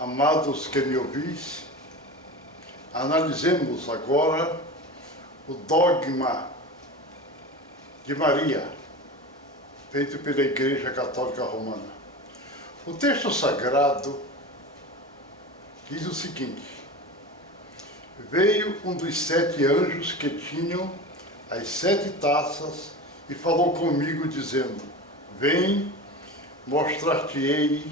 Amados que me ouvis, analisemos agora o dogma de Maria, feito pela Igreja Católica Romana. O texto sagrado diz o seguinte: veio um dos 7 anjos que tinham as 7 taças e falou comigo, dizendo: vem, mostrar-te-ei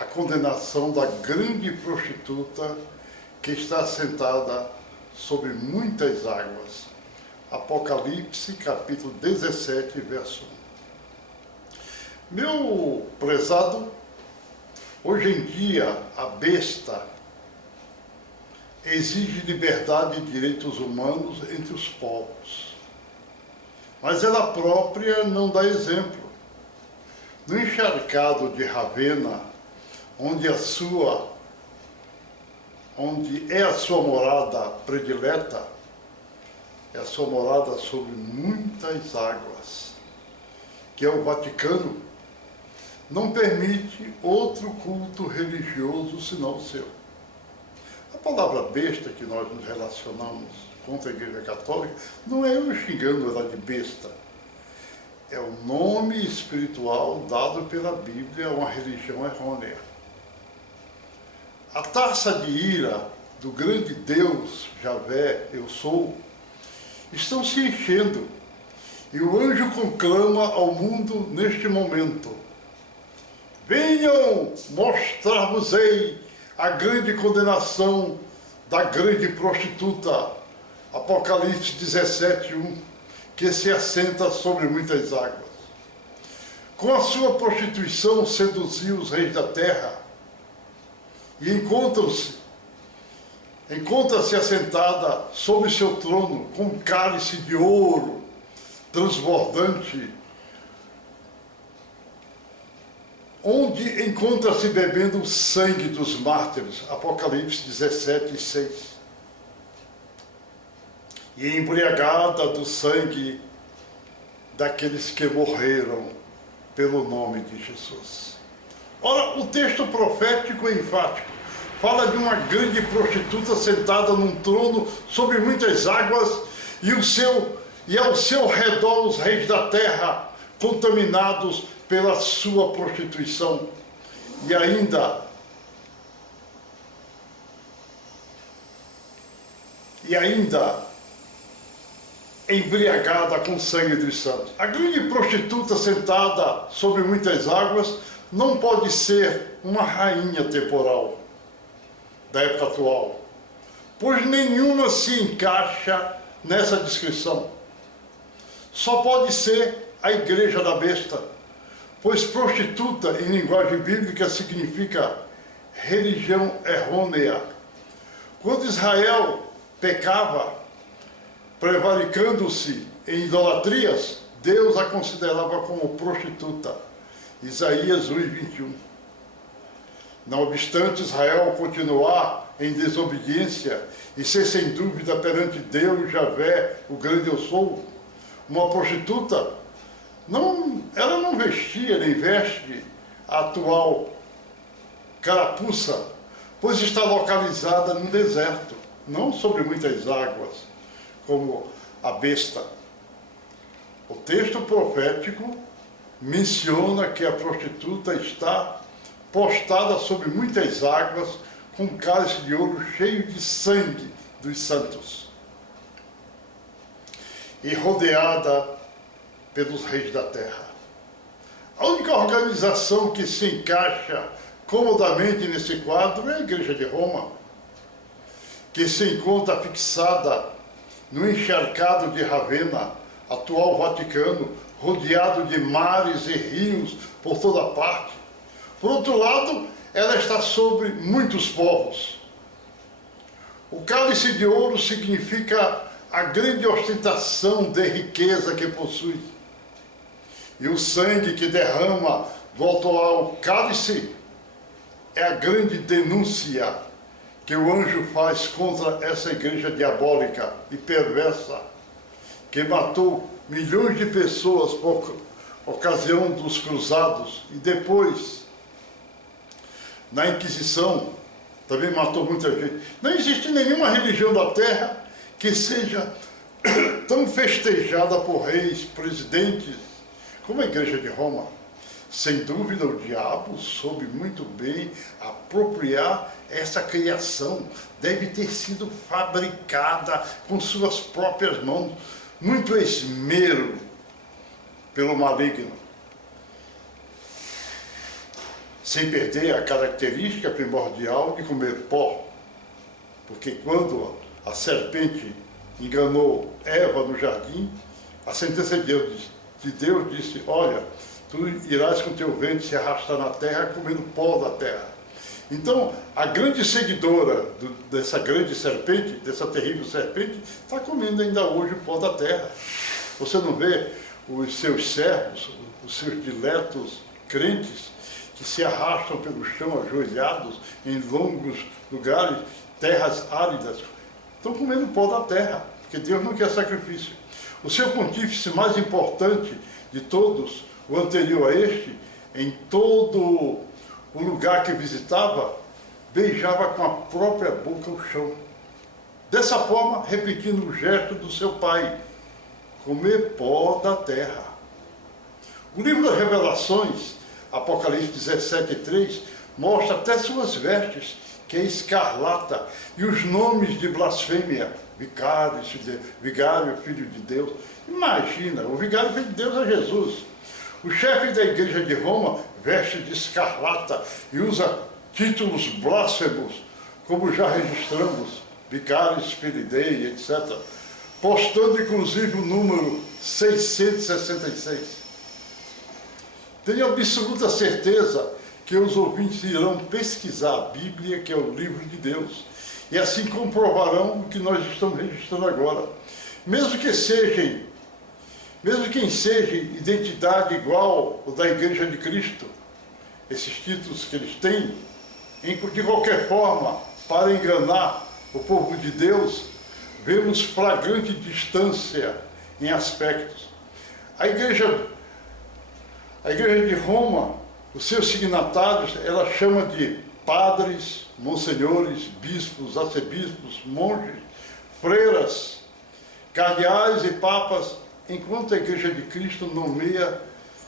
a condenação da grande prostituta que está sentada sobre muitas águas. Apocalipse, capítulo 17, verso 1. Meu prezado, hoje em dia a besta exige liberdade e direitos humanos entre os povos, mas ela própria não dá exemplo. No encharcado de Ravenna, onde é a sua morada predileta, é a sua morada sobre muitas águas, que é o Vaticano, não permite outro culto religioso senão o seu. A palavra besta que nós nos relacionamos contra a Igreja Católica não é eu xingando ela de besta. É o nome espiritual dado pela Bíblia a uma religião errônea. A taça de ira do grande Deus, Javé, eu sou, estão se enchendo, e o anjo conclama ao mundo neste momento: venham, mostrar-vos-ei a grande condenação da grande prostituta, Apocalipse 17, 1, que se assenta sobre muitas águas. Com a sua prostituição seduziu os reis da terra, e encontra-se assentada sobre seu trono com um cálice de ouro transbordante, onde encontra-se bebendo o sangue dos mártires, Apocalipse 17, 6. E embriagada do sangue daqueles que morreram pelo nome de Jesus. Ora, o texto profético é enfático. Fala de uma grande prostituta sentada num trono sobre muitas águas e ao seu redor os reis da terra contaminados pela sua prostituição. E ainda embriagada com o sangue dos santos. A grande prostituta sentada sobre muitas águas não pode ser uma rainha temporal da época atual, pois nenhuma se encaixa nessa descrição. Só pode ser a igreja da besta, pois prostituta em linguagem bíblica significa religião errônea. Quando Israel pecava, prevaricando-se em idolatrias, Deus a considerava como prostituta. Isaías 1:21. Não obstante Israel continuar em desobediência e ser sem dúvida perante Deus, Javé, o grande eu sou, uma prostituta, ela não vestia nem veste a atual carapuça, pois está localizada no deserto, não sobre muitas águas, como a besta. O texto profético menciona que a prostituta está postada sobre muitas águas, com um cálice de ouro cheio de sangue dos santos, e rodeada pelos reis da terra. A única organização que se encaixa comodamente nesse quadro é a Igreja de Roma, que se encontra fixada no encharcado de Ravenna, atual Vaticano, rodeado de mares e rios por toda parte. Por outro lado, ela está sobre muitos povos. O cálice de ouro significa a grande ostentação de riqueza que possui. E o sangue que derrama do atual cálice é a grande denúncia que o anjo faz contra essa igreja diabólica e perversa, que matou milhões de pessoas por ocasião dos cruzados e depois Na Inquisição, também matou muita gente. Não existe nenhuma religião da Terra que seja tão festejada por reis, presidentes, como a Igreja de Roma. Sem dúvida, o diabo soube muito bem apropriar essa criação. Deve ter sido fabricada com suas próprias mãos. Muito esmero pelo maligno. Sem perder a característica primordial de comer pó. Porque quando a serpente enganou Eva no jardim, a sentença de Deus disse, olha, tu irás com teu ventre se arrastar na terra comendo pó da terra. Então, a grande seguidora dessa grande serpente, dessa terrível serpente, está comendo ainda hoje o pó da terra. Você não vê os seus servos, os seus diletos crentes, que se arrastam pelo chão ajoelhados em longos lugares, terras áridas, estão comendo pó da terra, porque Deus não quer sacrifício. O seu pontífice mais importante de todos, o anterior a este, em todo o lugar que visitava, beijava com a própria boca o chão. Dessa forma, repetindo o gesto do seu pai, comer pó da terra. O livro das Revelações, Apocalipse 17:3, mostra até suas vestes, que é escarlata, e os nomes de blasfêmia, vigário, filho de Deus. Imagina, o vigário, filho de Deus é Jesus. O chefe da igreja de Roma veste de escarlata e usa títulos blasfemos, como já registramos, vigários, filidei, etc., postando inclusive o número 666. Tenho absoluta certeza que os ouvintes irão pesquisar a Bíblia, que é o livro de Deus, e assim comprovarão o que nós estamos registrando agora. Mesmo que seja identidade igual ao da Igreja de Cristo, esses títulos que eles têm, de qualquer forma, para enganar o povo de Deus, vemos flagrante distância em aspectos. A igreja de Roma, os seus signatários, ela chama de padres, monsenhores, bispos, arcebispos, monges, freiras, cardeais e papas, enquanto a Igreja de Cristo nomeia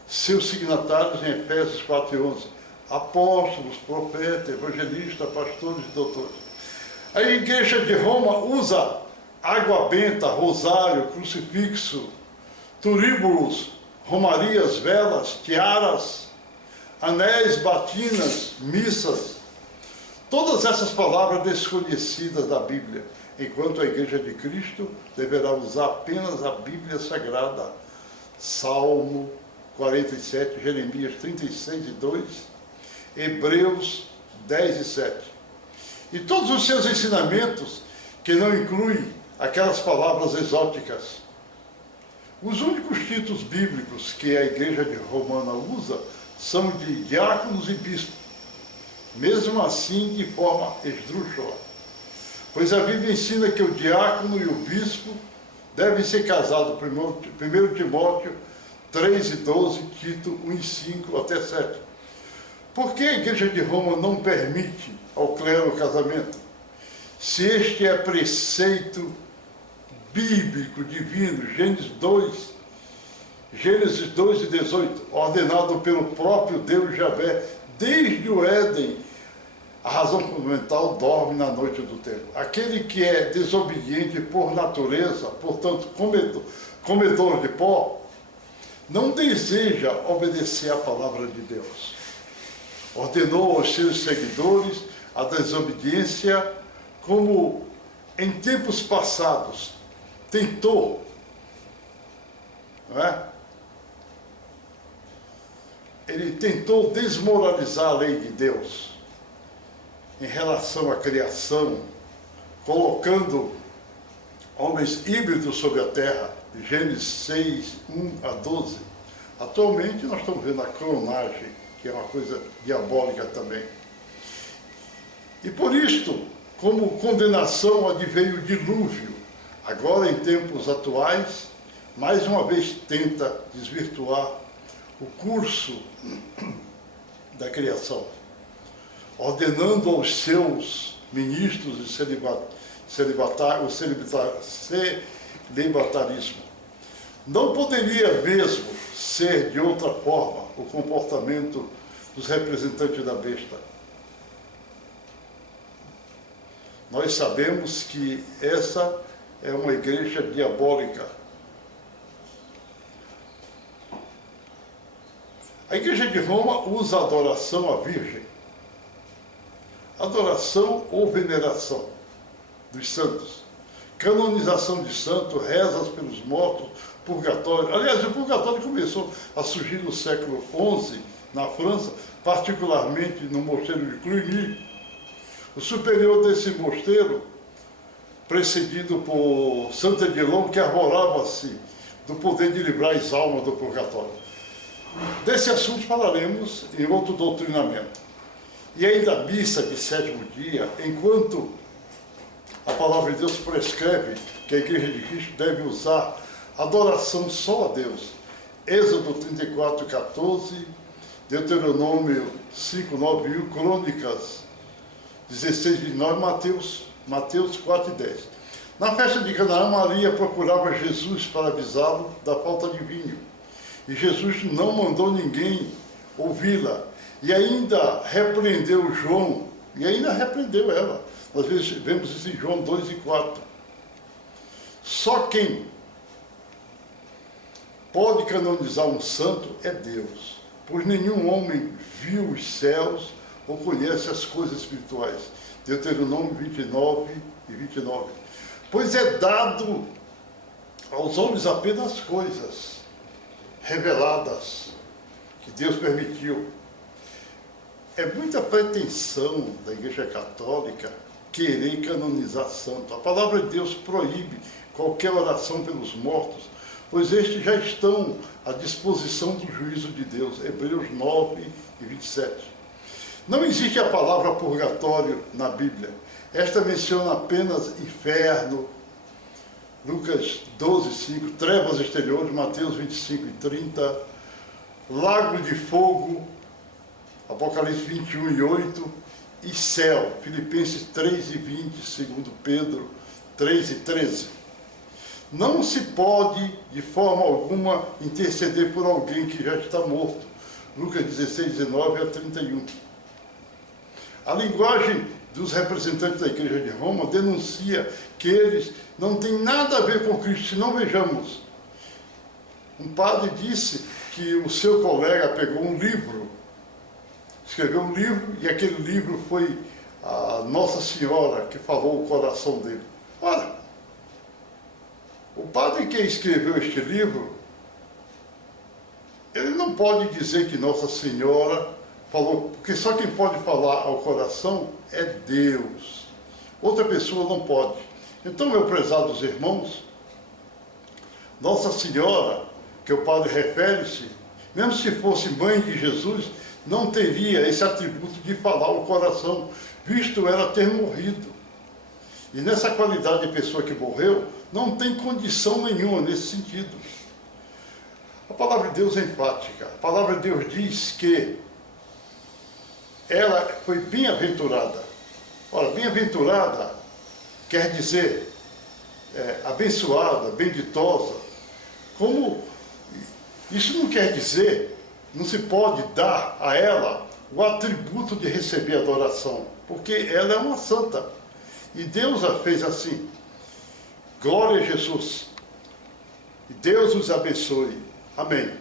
seus signatários em Efésios 4:11, apóstolos, profetas, evangelistas, pastores e doutores. A Igreja de Roma usa água benta, rosário, crucifixo, turíbulos, romarias, velas, tiaras, anéis, batinas, missas. Todas essas palavras desconhecidas da Bíblia, enquanto a Igreja de Cristo deverá usar apenas a Bíblia Sagrada. Salmo 47, Jeremias 36:2, Hebreus 10:7. E todos os seus ensinamentos, que não incluem aquelas palavras exóticas. Os únicos títulos bíblicos que a Igreja Romana usa são de diáconos e bispos, mesmo assim de forma esdrúxula. Pois a Bíblia ensina que o diácono e o bispo devem ser casados, 1 Timóteo 3:12, Tito 1:5 até 7. Por que a Igreja de Roma não permite ao clero o casamento? Se este é preceito bíblico, divino, Gênesis 2:18, ordenado pelo próprio Deus Javé, desde o Éden, a razão fundamental dorme na noite do tempo. Aquele que é desobediente por natureza, portanto, comedor de pó, não deseja obedecer à palavra de Deus. Ordenou aos seus seguidores a desobediência, como em tempos passados tentou, não é? Ele tentou desmoralizar a lei de Deus em relação à criação, colocando homens híbridos sobre a terra, Gênesis 6:1-12. Atualmente nós estamos vendo a clonagem, que é uma coisa diabólica também. E por isto, como condenação, adveio o dilúvio. Agora, em tempos atuais, mais uma vez tenta desvirtuar o curso da criação. ordenando aos seus ministros o celibatarismo. Não poderia mesmo ser de outra forma o comportamento dos representantes da besta. Nós sabemos que essa é uma igreja diabólica. A igreja de Roma usa a adoração à Virgem. Adoração ou veneração dos santos. Canonização de santos, rezas pelos mortos, purgatório. Aliás, o purgatório começou a surgir no século XI, na França, particularmente no mosteiro de Cluny. O superior desse mosteiro, precedido por Santo Edilon, que arvorava-se do poder de livrar as almas do purgatório. Desse assunto falaremos em outro doutrinamento. E ainda a missa de sétimo dia, enquanto a palavra de Deus prescreve que a Igreja de Cristo deve usar adoração só a Deus. Êxodo 34, 14, Deuteronômio 5, 9, 1, Crônicas 16, 29, Mateus 4 e 10. Na festa de Canaã, Maria procurava Jesus para avisá-lo da falta de vinho. E Jesus não mandou ninguém ouvi-la. E ainda repreendeu João, e ainda repreendeu ela. Nós vemos isso em João 2 e 4. Só quem pode canonizar um santo é Deus, pois nenhum homem viu os céus ou conhece as coisas espirituais. Deuteronômio 29 e 29. Pois é dado aos homens apenas coisas reveladas que Deus permitiu. É muita pretensão da Igreja Católica querer canonizar santo. A palavra de Deus proíbe qualquer oração pelos mortos, pois estes já estão à disposição do juízo de Deus. Hebreus 9 e 27. Não existe a palavra purgatório na Bíblia. Esta menciona apenas inferno, Lucas 12, 5, trevas exteriores, Mateus 25 e 30, lago de fogo, Apocalipse 21 e 8, e céu, Filipenses 3 e 20, segundo Pedro 3 e 13. Não se pode, de forma alguma, interceder por alguém que já está morto. Lucas 16, 19 a 31. A linguagem dos representantes da Igreja de Roma denuncia que eles não têm nada a ver com Cristo. Se não, vejamos. Um padre disse que o seu colega pegou um livro, escreveu um livro, e aquele livro foi a Nossa Senhora que falou o coração dele. Ora, o padre que escreveu este livro, ele não pode dizer que Nossa Senhora falou, porque só quem pode falar ao coração é Deus. Outra pessoa não pode. Então, meus prezados irmãos, Nossa Senhora, que o padre refere-se, mesmo se fosse mãe de Jesus, não teria esse atributo de falar ao coração, visto ela ter morrido. E nessa qualidade de pessoa que morreu, não tem condição nenhuma nesse sentido. A palavra de Deus é enfática. A palavra de Deus diz que ela foi bem-aventurada. Ora, bem-aventurada quer dizer abençoada, benditosa. Como isso não quer dizer, não se pode dar a ela o atributo de receber adoração, porque ela é uma santa. E Deus a fez assim. Glória a Jesus. E Deus os abençoe. Amém.